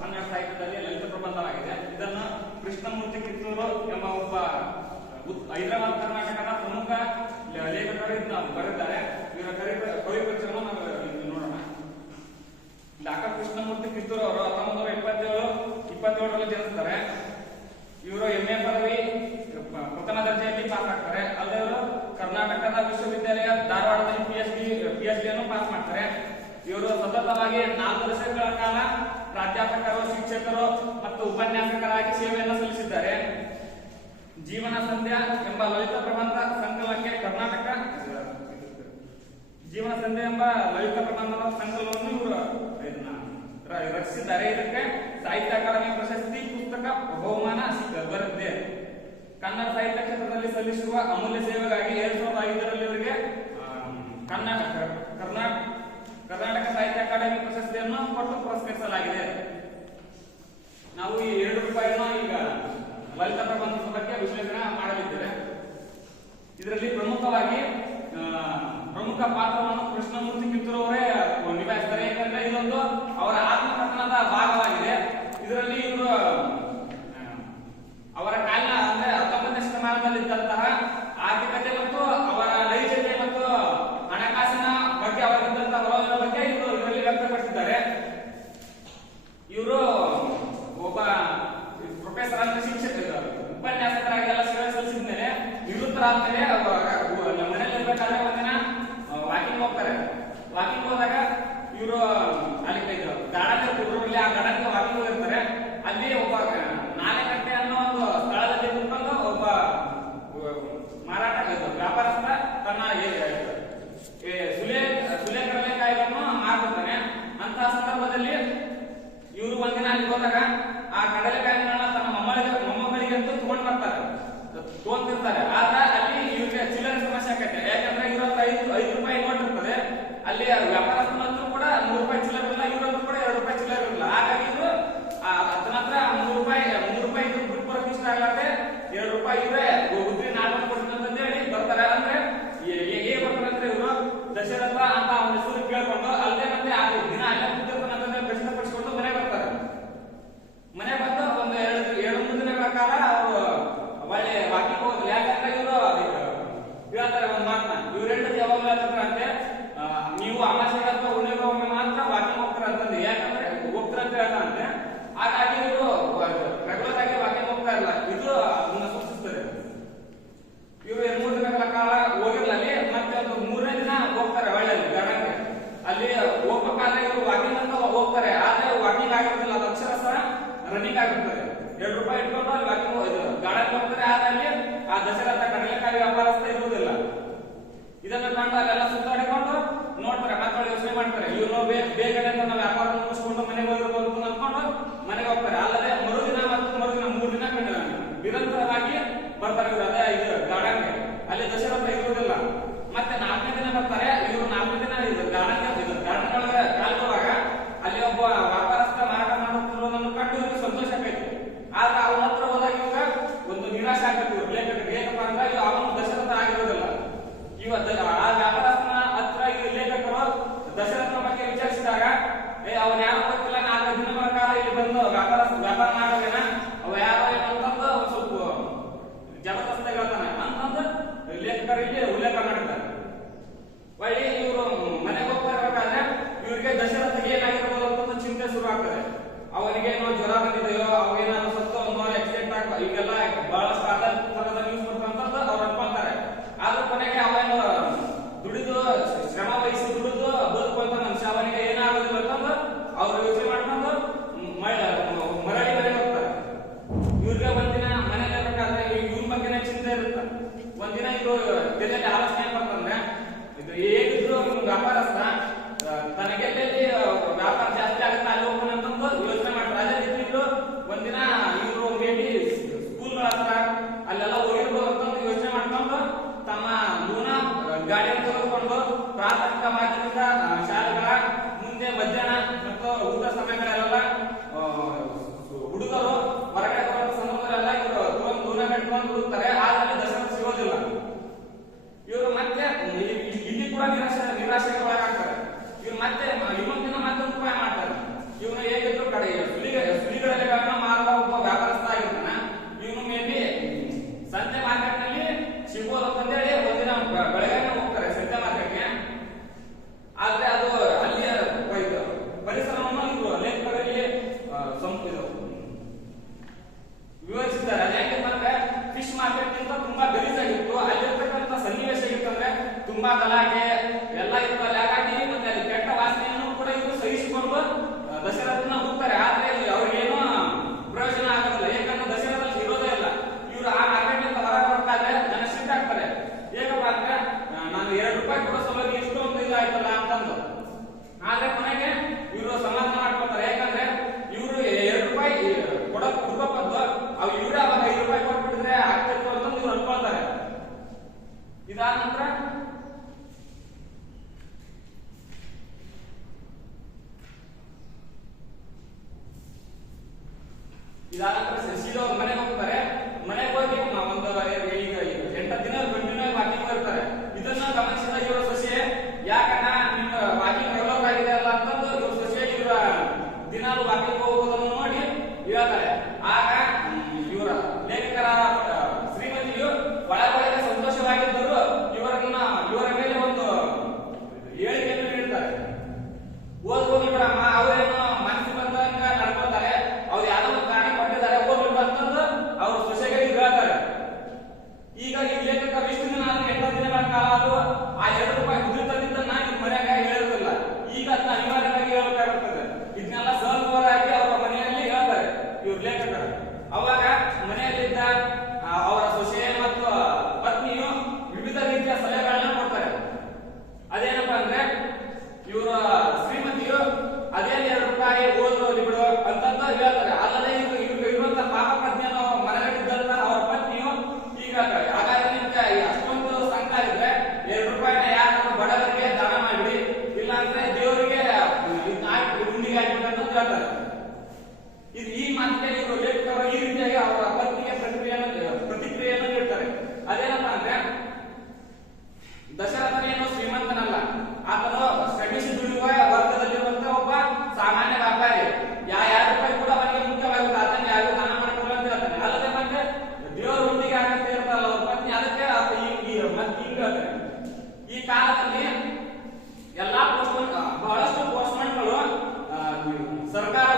ಕನ್ನಡ ಸಾಹಿತ್ಯದಲ್ಲಿ ಲಲಿತ ಪ್ರಬಂಧವಾಗಿದೆ. ಇದನ್ನು ಕೃಷ್ಣಮೂರ್ತಿ ಕಿತ್ತೂರು ಎಂಬ ಒಬ್ಬ ಹೈದರಾಬಾದ್ ಕರ್ನಾಟಕದ ಪ್ರಮುಖ ಲೇಖಕರು ಇದನ್ನ ಬರೆದಿದ್ದಾರೆ. ಇವರ ಕವಿ ಕವಿ ನಾವು ನೋಡೋಣ. ಡಾಕ್ಟರ್ ಕೃಷ್ಣಮೂರ್ತಿ ಕಿತ್ತೂರು ಅವರು ಹತ್ತೊಂಬತ್ತು ನೂರ ಇಪ್ಪತ್ತೇಳು, ಇಪ್ಪತ್ತೇಳರಲ್ಲಿ ಜನಿಸ್ತಾರೆ. ಇವರು ಎಂಎ ಪದವಿ ಪ್ರಥಮ ದರ್ಜೆಯಲ್ಲಿ ಪಾಸ್ ಆಗ್ತಾರೆ. ಅಲ್ಲದೆ ಕರ್ನಾಟಕದ ವಿಶ್ವವಿದ್ಯಾಲಯ ಧಾರವಾಡದಲ್ಲಿ P H D P H pass ಮಾಡ್ತಾರೆ. ಇವರು ಸತತವಾಗಿ ನಾಲ್ಕು ದಶಕಗಳ ಕಾಲ ಪ್ರಾಧ್ಯಾಪಕರು, ಶಿಕ್ಷಕರು ಮತ್ತು ಉಪನ್ಯಾಸಕರಾಗಿ ಸೇವೆಯನ್ನು ಸಲ್ಲಿಸಿದ್ದಾರೆ. ಜೀವನ ಸಂಧ್ಯಾ ಎಂಬ ಲಲಿತ ಪ್ರಬಂಧ ಸಂಕಲನಕ್ಕೆ ಕರ್ನಾಟಕ ಜೀವನ ಸಂಧ್ಯಾ ಎಂಬ ಲಲಿತ ಪ್ರಬಂಧದ ಸಂಕಲನವನ್ನು ಇವರು ರಚಿಸಿದ್ದಾರೆ. ಇದಕ್ಕೆ ಸಾಹಿತ್ಯ ಅಕಾಡೆಮಿ ಪ್ರಶಸ್ತಿ, ಪುಸ್ತಕ, ಬಹುಮಾನ ಬರುತ್ತೆ ಕನ್ನಡ ಸಾಹಿತ್ಯ ಕ್ಷೇತ್ರದಲ್ಲಿ ಸಲ್ಲಿಸಿರುವ ಅಮೂಲ್ಯ ಸೇವೆಗಾಗಿ ಎರಡ್ ಸಾವಿರದ ಐದರಲ್ಲಿ ಇವರಿಗೆ ಕರ್ನಾಟಕ ಕರ್ನಾಟಕ ಅಕಾಡೆಮಿ ಪ್ರಶಸ್ತಿಯನ್ನು ಕೊಟ್ಟು ಪುರಸ್ಕರಿಸಲಾಗಿದೆ. ನಾವು ಈ ಎರಡು ರೂಪಾಯಿನ ಈಗ ಲಲಿತ ಪ್ರಬಂಧದ ಬಗ್ಗೆ ವಿಶ್ಲೇಷಣೆ ಮಾಡಲಿದ್ದೇವೆ. ಇದರಲ್ಲಿ ಪ್ರಮುಖವಾಗಿ ಪ್ರಮುಖ ಪಾತ್ರವನ್ನು ಕೃಷ್ಣಮೂರ್ತಿ ಕಿತ್ತೂರವರೇ ನಿಭಾಯಿಸ್ತಾರೆ. ಯಾಕಂದ್ರೆ ಇದೊಂದು ಅವರ ಆತ್ಮಕಥನದ ಭಾಗವಾಗಿದೆ. ಇದರಲ್ಲಿ you are the Ciudad सरकार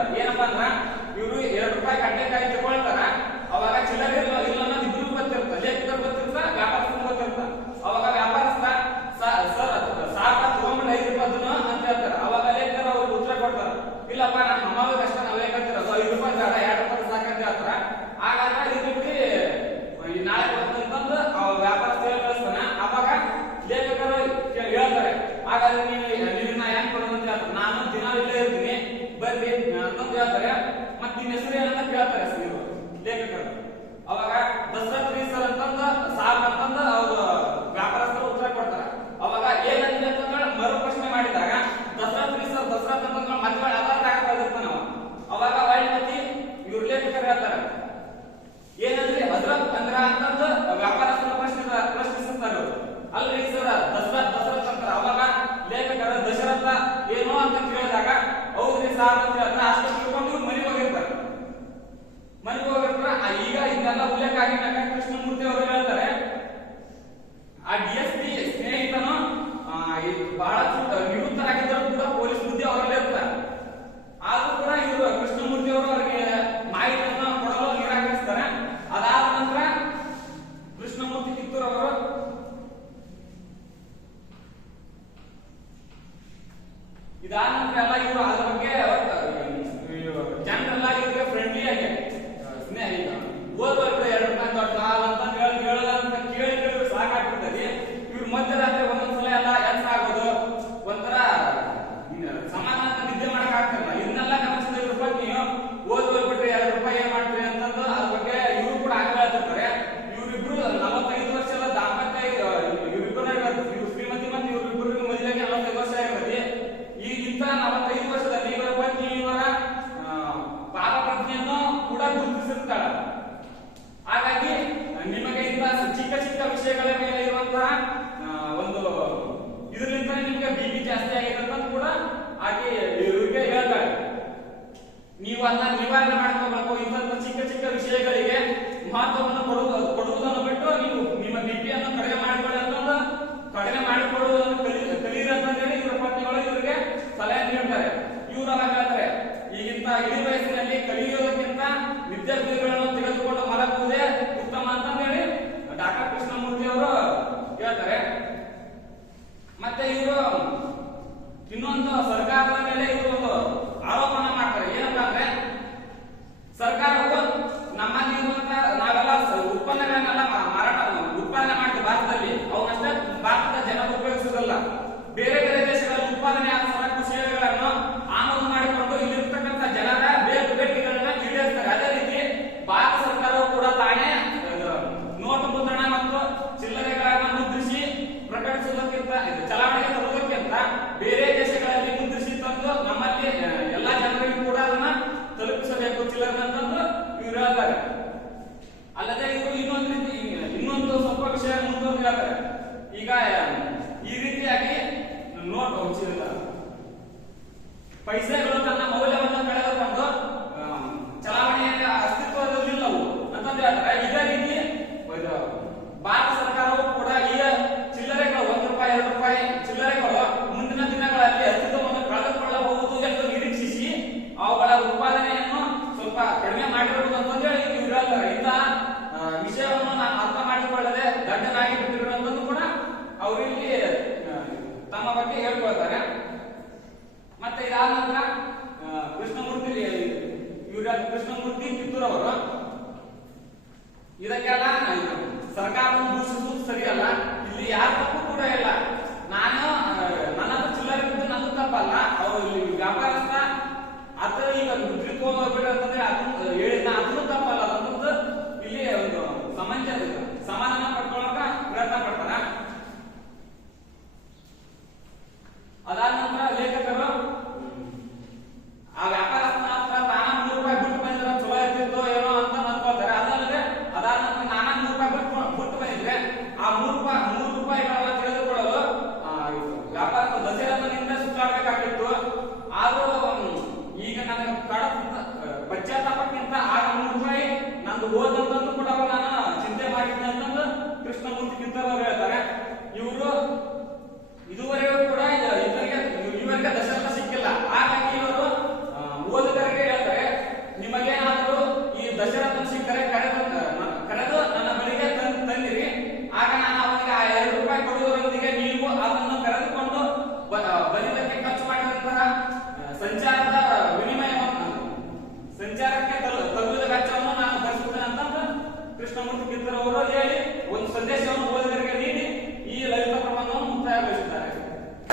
ಏನಪ್ಪಾ ಏನಪ್ಪ ಅಂದ್ರ, ಇವರು ಎರಡು ರೂಪಾಯಿ ಕಡ್ಲೆಕಾಯಿ ತಗೊಳ್ತಾರ. ಅವಾಗ ಚಿಲ್ಲರೆ ಇಲ್ಲ ಇಲ್ಲ ಅನ್ನೋದು ಇಬ್ರು ಗೊತ್ತಿರ್ತ ಲೇಖಕರು ಗೊತ್ತಿರ್ತ ವ್ಯಾಪಾರಸ್ಥರು ಗೊತ್ತಿರ್ತ ಅವಾಗ ವ್ಯಾಪಾರಸ್ಥ ಸರ್ ಸಾಕ ತಗೊಂಡ್ಬಿಟ್ಟು ಐದು ರೂಪಾಯಿ ಅಂತ ಹೇಳ್ತಾರೆ. ಅವಾಗ ಲೇಖಕರು ಅವ್ರಿಗೆ ಉತ್ತರ ಕೊಡ್ತಾರೆ. ಇಲ್ಲಪ್ಪ ನಮ್ಮ ಅಮ್ಮಗೆ ಅಷ್ಟೇ ನಾವೇ ಕಟ್ಟಿರೋದು. ಐದು ರೂಪಾಯಿ ಸಾಲ ಎರಡು ರೂಪಾಯಿ ಸಾಕಂತ ಹೇಳ್ತಾರ. ಆಗಾಗ ಇದು ಬಿಟ್ಟು ನಾಳೆ ಬಂತಂತಂದು ವ್ಯಾಪಾರಸ್ಥರು ಕಳಿಸ್ತಾನ ಅವಾಗ ಲೇಖಕರು ಹೇಳ್ತಾರೆ. ಆಗ ನೀನು ಅದರಲ್ಲಿ ಅಂತಂದು ಹೇಳ್ತಾರೆ, ಮತ್ತೆ ನಿನ್ನ ಹೆಸರು ಏನಂತ ಕೇಳ್ತಾರೆ ನೀವು ಲೇಖಕರು. ಅವಾಗ ದಸರಥ್ ಸರ್ ಅಂತಂದ ಸಾಹೇಬ್ ಅಂತಂದ, ಅವರು ವ್ಯಾಪಾರಸ್ಥರು ಉತ್ತರ ಕೊಡ್ತಾರೆ. ಅವಾಗ ಏನಿದೆ ಅಂತಂದ್ರೆ ಮರು ಪ್ರಶ್ನೆ ಮಾಡಿದಾಗ ದಸರಥ್ ರೀ ಸರ್ ದಸರಥ್ ಅಂತಂದ್ರೆ ಮತ್ತೆ ಅಲ್ಲ ತಾಕತ್ತಿರ್ತಾನೆ ನಾವು. ಅವಾಗ ಒಳ್ಳೆ ಮತ್ತಿ ಇವ್ರ ಲೇಖಕರು ಹೇಳ್ತಾರೆ, ಏನಂದ್ರೆ ಹಜರತ್ ಅಂದ್ರ ಅಂತಂದು ವ್ಯಾಪಾರಸ್ಥರು ಪ್ರಶ್ನೆ ಪ್ರಶ್ನಿಸುತ್ತಾರೆ ಅಲ್ರಿ ನೀವು ಅದನ್ನ ನಿವಾರಣೆ ಮಾಡ್ಕೋಬೇಕು ಇಂತಹ ಚಿಕ್ಕ ಚಿಕ್ಕ ವಿಷಯಗಳಿಗೆ ಮಹತ್ವವನ್ನು ಕೊಡುವುದು ಕೊಡುವುದನ್ನು ಬಿಟ್ಟು ನೀವು ನಿಮ್ಮ ಬಿಪಿಯನ್ನು ಕಡಿಮೆ ಮಾಡಿಕೊಳ್ಳಿ ಅಂತ ಕಡಿಮೆ ಮಾಡಿಕೊಳ್ಳುವುದನ್ನು ಕಲಿ ಕಲಿಯಿರಿ ಅಂತ ಹೇಳಿ ಇವರ ಪತ್ನಿಗಳು ಇವರಿಗೆ ಸಲಹೆ ನೀಡ್ತಾರೆ. ಇವರು ಹಾಗಾದ್ರೆ ಈಗಿಂತ ಇಳಿ ವಯಸ್ಸಿನಲ್ಲಿ ಕಲಿಯುವುದಕ್ಕಿಂತ ವಿದ್ಯಾರ್ಥಿಗಳನ್ನು ತೆಗೆದುಕೊಂಡು ಮಲಗುವುದೇ ಉತ್ತಮ ಅಂತ ಹೇಳಿ ಡಾಕ್ಟರ್ ಕೃಷ್ಣಮೂರ್ತಿ ಅವರು ಹೇಳ್ತಾರೆ. ಮತ್ತೆ ಇವರು ಇನ್ನೊಂದು ಸರ್ಕಾರದ ಮೇಲೆ ಇದಕ್ಕೆಲ್ಲ ಸರ್ಕಾರ ಭೂಷಿಸುವುದು ಸರಿ ಅಲ್ಲ ಇಲ್ಲಿ ಯಾರ ತಪ್ಪು ಕೂಡ ಇಲ್ಲ. ನಾನು ನನ್ನ ಚಿಲ್ಲರೆ ಬಿದ್ದು ನನ್ನ ತಪ್ಪಲ್ಲ. ಅವ್ರು ಇಲ್ಲಿ ವ್ಯಾಪಾರಸ್ಥ ಅಥವಾ ಈಗ ಮುದ್ರಿಕೋಲ್ ಹೋಗ್ಬಿಟ್ರೆ ಅಂತಂದ್ರೆ ಅದು